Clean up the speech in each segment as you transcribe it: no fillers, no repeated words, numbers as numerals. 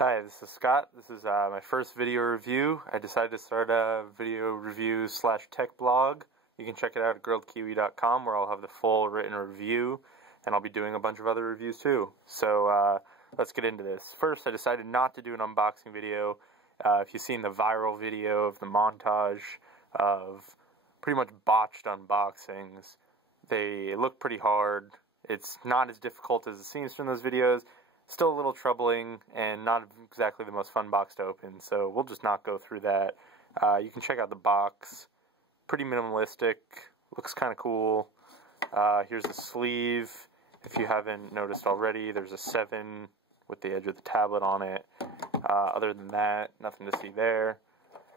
Hi, this is Scott. This is my first video review. I decided to start a video review / tech blog. You can check it out at grilledkiwi.com, where I'll have the full written review, and I'll be doing a bunch of other reviews too. So let's get into this. First, I decided not to do an unboxing video. If you've seen the viral video of the montage of pretty much botched unboxings, they look pretty hard. It's not as difficult as it seems from those videos. Still a little troubling and not exactly the most fun box to open, so we'll just not go through that. You can check out the box. Pretty minimalistic, looks kind of cool. Here's the sleeve. If you haven't noticed already, there's a 7 with the edge of the tablet on it. Other than that, nothing to see there.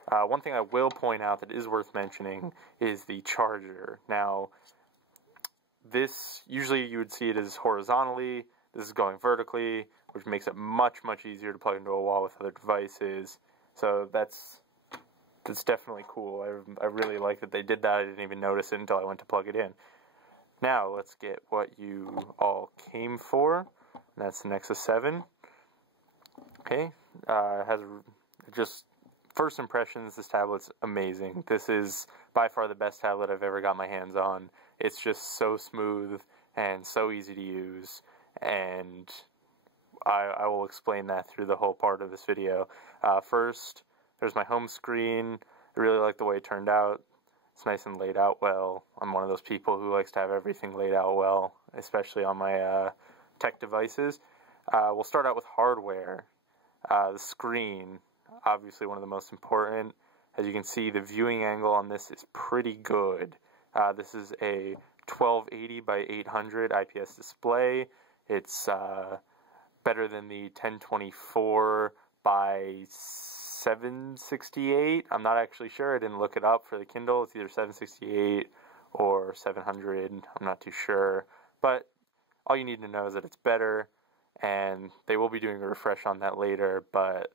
One thing I will point out that is worth mentioning is the charger. Now, this, usually you would see it as horizontally. This is going vertically, which makes it much easier to plug into a wall with other devices. So that's definitely cool. I really like that they did that. I didn't even notice it until I went to plug it in. Now let's get what you all came for. And that's the Nexus 7. Okay, just first impressions. This tablet's amazing. This is by far the best tablet I've ever got my hands on. It's just so smooth and so easy to use. And I will explain that through the whole part of this video. First, there's my home screen. I really like the way it turned out. It's nice and laid out well. I'm one of those people who likes to have everything laid out well, especially on my tech devices. We'll start out with hardware. The screen, obviously one of the most important. As you can see, the viewing angle on this is pretty good. This is a 1280 by 800 IPS display. It's better than the 1024 by 768. I'm not actually sure. I didn't look it up for the Kindle. It's either 768 or 700. I'm not too sure. But all you need to know is that it's better, and they will be doing a refresh on that later. But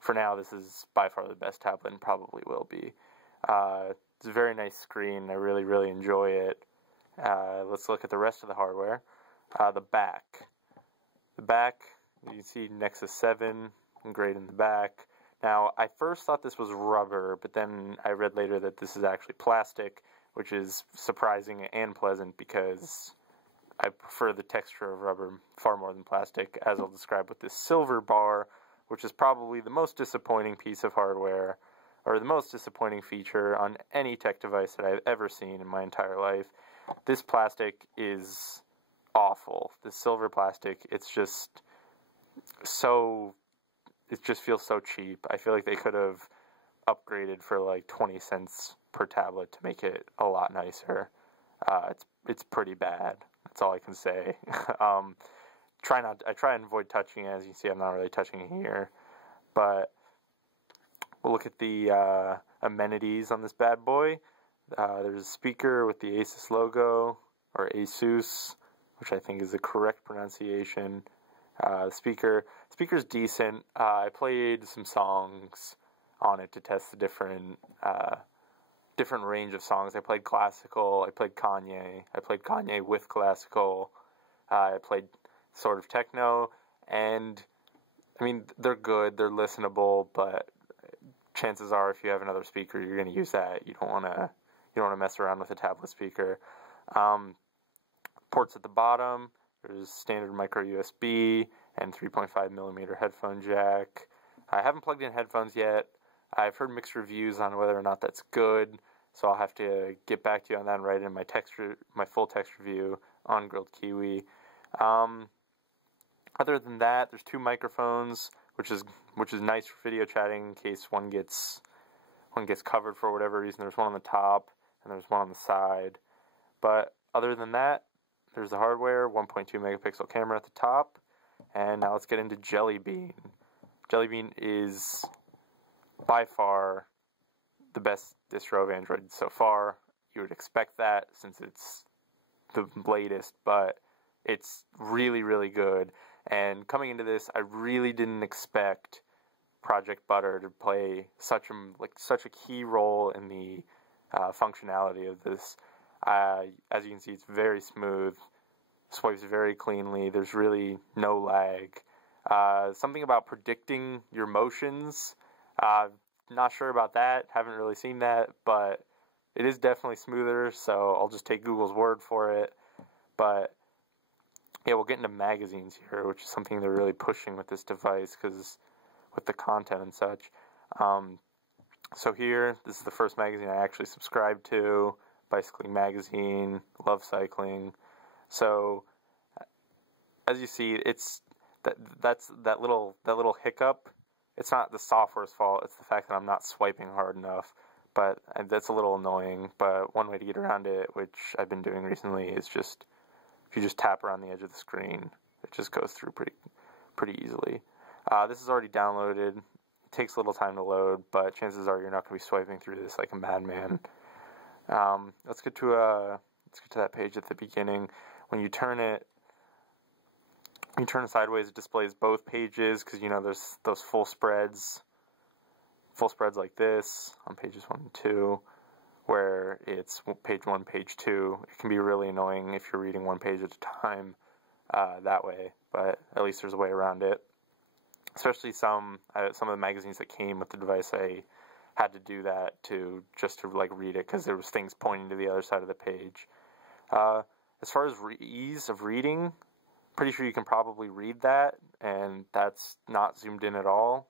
for now, this is by far the best tablet and probably will be. It's a very nice screen. I really enjoy it. Let's look at the rest of the hardware. The back. The back, you can see Nexus 7 engraved in the back. Now, I first thought this was rubber, but then I read later that this is actually plastic, which is surprising and pleasant because I prefer the texture of rubber far more than plastic, as I'll describe with this silver bar, which is probably the most disappointing piece of hardware, or the most disappointing feature on any tech device that I've ever seen in my entire life. This plastic is awful. The silver plastic, it's just so, it just feels so cheap. I feel like they could have upgraded for like 20 cents per tablet to make it a lot nicer. It's pretty bad. That's all I can say. I try and avoid touching it. As you can see, I'm not really touching it here. But we'll look at the amenities on this bad boy. There's a speaker with the Asus logo, or Asus, which I think is the correct pronunciation. Speaker's decent. I played some songs on it to test the different range of songs. I played classical. I played Kanye. I played Kanye with classical. I played sort of techno, and I mean, they're good. They're listenable, but chances are, if you have another speaker, you're going to use that. You don't want to mess around with a tablet speaker. Ports at the bottom. There's standard micro USB and 3.5mm headphone jack. I haven't plugged in headphones yet. I've heard mixed reviews on whether or not that's good, so I'll have to get back to you on that and write in my full text review on Grilled Kiwi. Other than that, there's 2 microphones, which is nice for video chatting in case one gets covered for whatever reason. There's one on the top and there's one on the side. But other than that, there's the hardware, 1.2 megapixel camera at the top, and now let's get into Jellybean. Jellybean is by far the best distro of Android so far. You would expect that since it's the latest, but it's really good. And coming into this, I really didn't expect Project Butter to play such a key role in the functionality of this. As you can see, it's very smooth, swipes very cleanly, there's really no lag. Something about predicting your motions. Not sure about that. Haven't really seen that, but it is definitely smoother, so I'll just take Google's word for it. But yeah, we'll get into magazines here, which is something they're really pushing with this device, because with the content and such. So here, this is the first magazine I actually subscribed to, Bicycling Magazine, love cycling. So, as you see, it's that little hiccup. It's not the software's fault, it's the fact that I'm not swiping hard enough. But that's a little annoying. But one way to get around it, which I've been doing recently, is just if you just tap around the edge of the screen, it just goes through pretty easily. This is already downloaded. It takes a little time to load, but chances are you're not going to be swiping through this like a madman. Let's get to that page at the beginning. When you turn it sideways, it displays both pages, because you know there's those full spreads like this on pages 1 and 2, where it's page 1, page 2. It can be really annoying if you're reading one page at a time that way, but at least there's a way around it. Especially some of the magazines that came with the device, I had to do that just to like read it, because there was things pointing to the other side of the page. As far as ease of reading, pretty sure you can probably read that, and that's not zoomed in at all,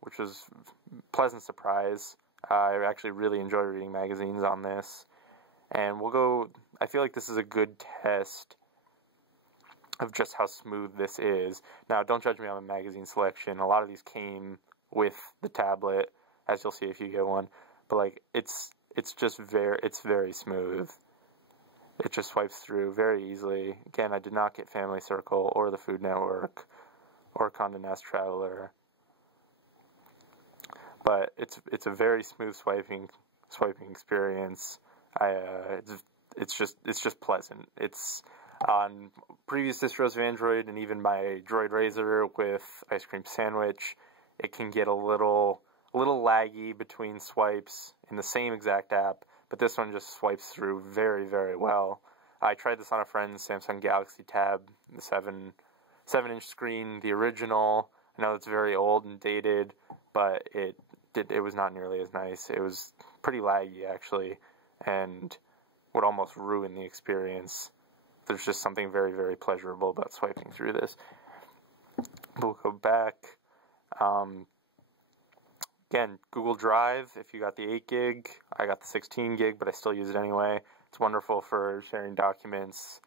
which was a pleasant surprise. I actually really enjoy reading magazines on this, and I feel like this is a good test of just how smooth this is. Now, don't judge me on the magazine selection. A lot of these came with the tablet, as you'll see if you get one. But like, it's very smooth. It just swipes through very easily. Again, I did not get Family Circle or the Food Network or Condé Nast Traveler, but it's a very smooth swiping experience. It's just pleasant. It's on previous distros of Android, and even my Droid Razor with Ice Cream Sandwich, it can get a little laggy between swipes in the same exact app, but this one just swipes through very, very well. I tried this on a friend's Samsung Galaxy Tab, the 7-inch screen, the original. I know it's very old and dated, but it was not nearly as nice. It was pretty laggy, actually, and would almost ruin the experience. There's just something very, very pleasurable about swiping through this. We'll go back. Again, Google Drive, if you got the 8 gig, I got the 16 gig, but I still use it anyway. It's wonderful for sharing documents.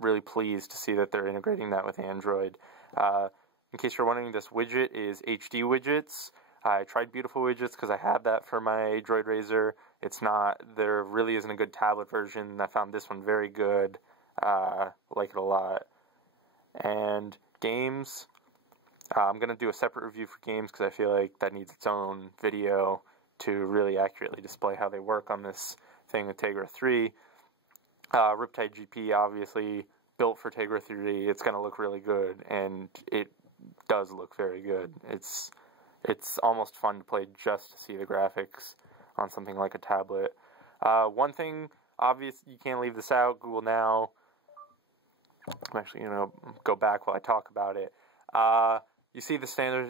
Really pleased to see that they're integrating that with Android. In case you're wondering, this widget is HD Widgets. I tried Beautiful Widgets because I had that for my Droid Razor. There really isn't a good tablet version. I found this one very good. Like it a lot. And games, I'm going to do a separate review for games because I feel like that needs its own video to really accurately display how they work on this thing with Tegra 3. Riptide GP, obviously, built for Tegra 3. It's going to look really good, and it does look very good. It's almost fun to play just to see the graphics on something like a tablet. One thing, obvious, you can't leave this out, Google Now. I'm actually going to go back while I talk about it. You see the standard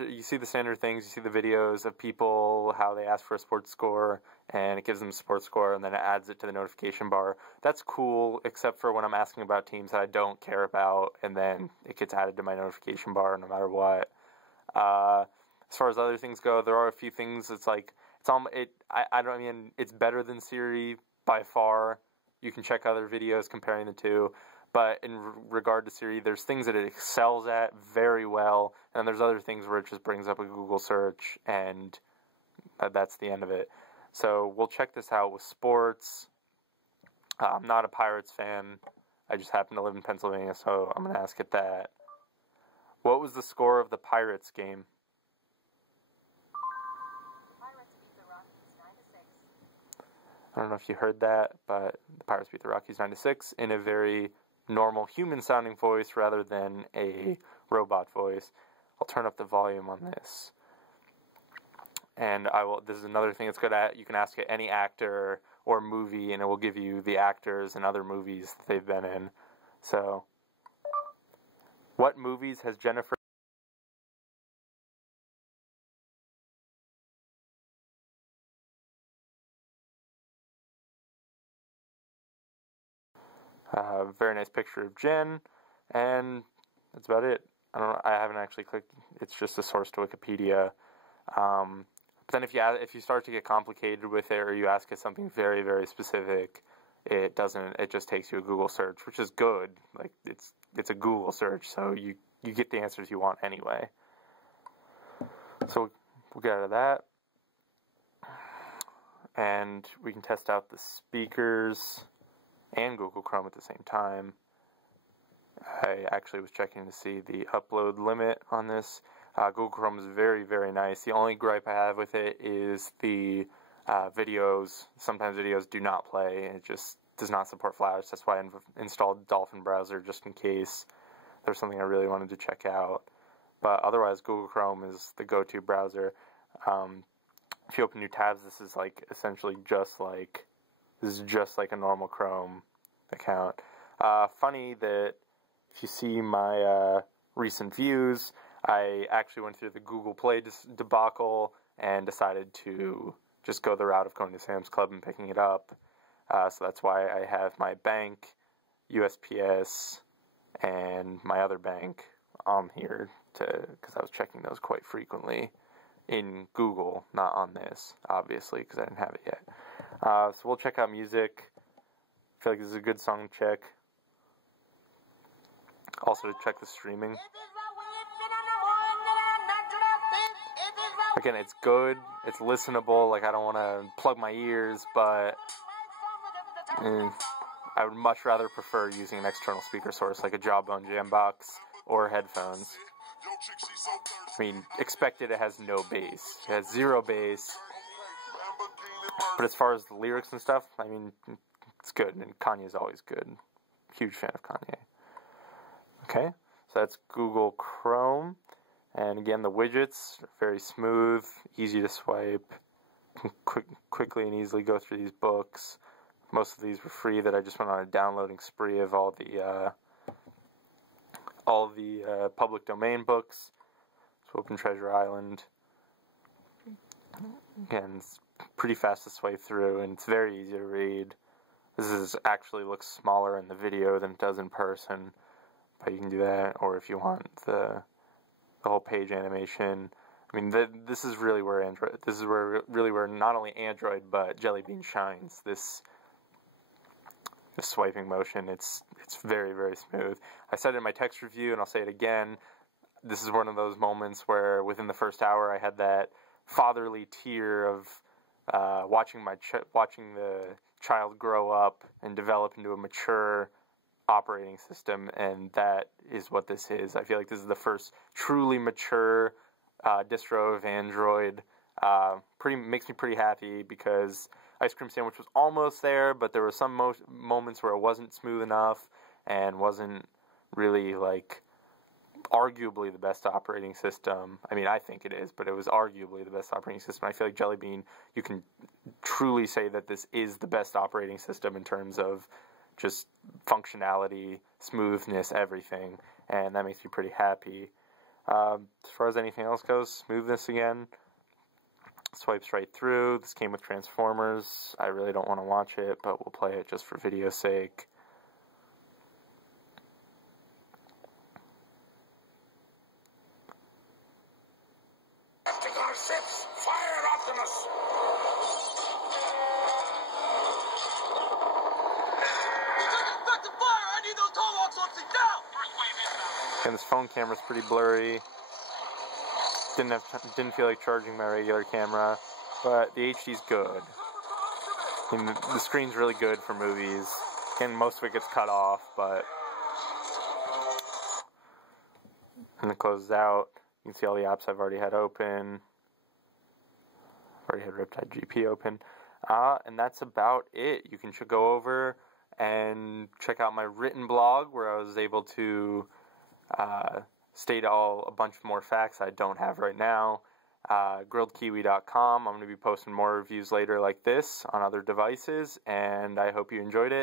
things, you see the videos of people, how they ask for a sports score, and it gives them a sports score, and then it adds it to the notification bar. That's cool, except for when I'm asking about teams that I don't care about, and then it gets added to my notification bar no matter what. As far as other things go, there are a few things. It's better than Siri by far. You can check other videos comparing the two. But in regard to Siri, there's things that it excels at very well, and there's other things where it just brings up a Google search, and that's the end of it. So we'll check this out with sports. I'm not a Pirates fan. I just happen to live in Pennsylvania, so I'm going to ask it that. What was the score of the Pirates game? Pirates beat the Rockies 9-6. I don't know if you heard that, but the Pirates beat the Rockies 9-6 in a very normal human-sounding voice rather than a robot voice. I'll turn up the volume on this. And this is another thing that's good at. You can ask it any actor or movie, and it will give you the actors and other movies that they've been in. So, What movies has Jennifer... very nice picture of Jen, and that's about it. I haven't actually clicked. It's just a source to Wikipedia. But then if you start to get complicated with it, or you ask it something very, very specific, it doesn't. It just takes you a Google search, which is good. Like it's a Google search, so you get the answers you want anyway. So we'll get out of that, and we can test out the speakers and Google Chrome at the same time. I actually was checking to see the upload limit on this. Google Chrome is very, very nice. The only gripe I have with it is the videos. Sometimes videos do not play. It just does not support Flash. That's why I installed Dolphin Browser, just in case there's something I really wanted to check out. But otherwise, Google Chrome is the go-to browser. If you open new tabs, this is essentially just like a normal Chrome account. Funny that if you see my recent views, I actually went through the Google Play debacle and decided to just go the route of going to Sam's Club and picking it up. So that's why I have my bank, USPS, and my other bank on here, because I was checking those quite frequently in Google, not on this, obviously, because I didn't have it yet. So we'll check out music. I feel like this is a good song to check. Also to check the streaming. Again, it's good, it's listenable, I don't want to plug my ears, but I would much rather prefer using an external speaker source like a Jawbone Jambox or headphones. I mean, expected it has no bass. It has zero bass. But as far as the lyrics and stuff, I mean, it's good, and Kanye's always good. Huge fan of Kanye. Okay, so that's Google Chrome. And again, the widgets are very smooth, easy to swipe. You can quickly and easily go through these books. Most of these were free that I just went on a downloading spree of all the public domain books. So open Treasure Island. Again, it's pretty fast to swipe through, and it's very easy to read. This actually looks smaller in the video than it does in person, but you can do that. Or if you want the whole page animation. I mean, this is really where where not only Android but Jellybean shines. This swiping motion, it's very, very smooth. I said it in my text review, and I'll say it again. This is one of those moments where within the first hour I had that fatherly tear of watching the child grow up and develop into a mature operating system, and that is what this is. I feel like this is the first truly mature distro of Android. Makes me pretty happy, because Ice Cream Sandwich was almost there, but there were some moments where it wasn't smooth enough and wasn't really arguably the best operating system. I mean, I think it is, but it was arguably the best operating system. I feel like Jellybean, you can truly say that this is the best operating system in terms of just functionality, smoothness, everything, and that makes me pretty happy. As far as anything else goes, smoothness again, swipes right through. This came with Transformers. I really don't want to watch it, but we'll play it just for video's sake. Our ships, fire Optimus! And this phone camera's pretty blurry. Didn't feel like charging my regular camera, but the HD's good. I mean, the screen's really good for movies, and most of it gets cut off, but and it closes out. You can see all the apps I've already had open. Already had Riptide GP open. And that's about it. You can go over and check out my written blog, where I was able to state a bunch more facts I don't have right now. GrilledKiwi.com. I'm going to be posting more reviews later like this on other devices, and I hope you enjoyed it.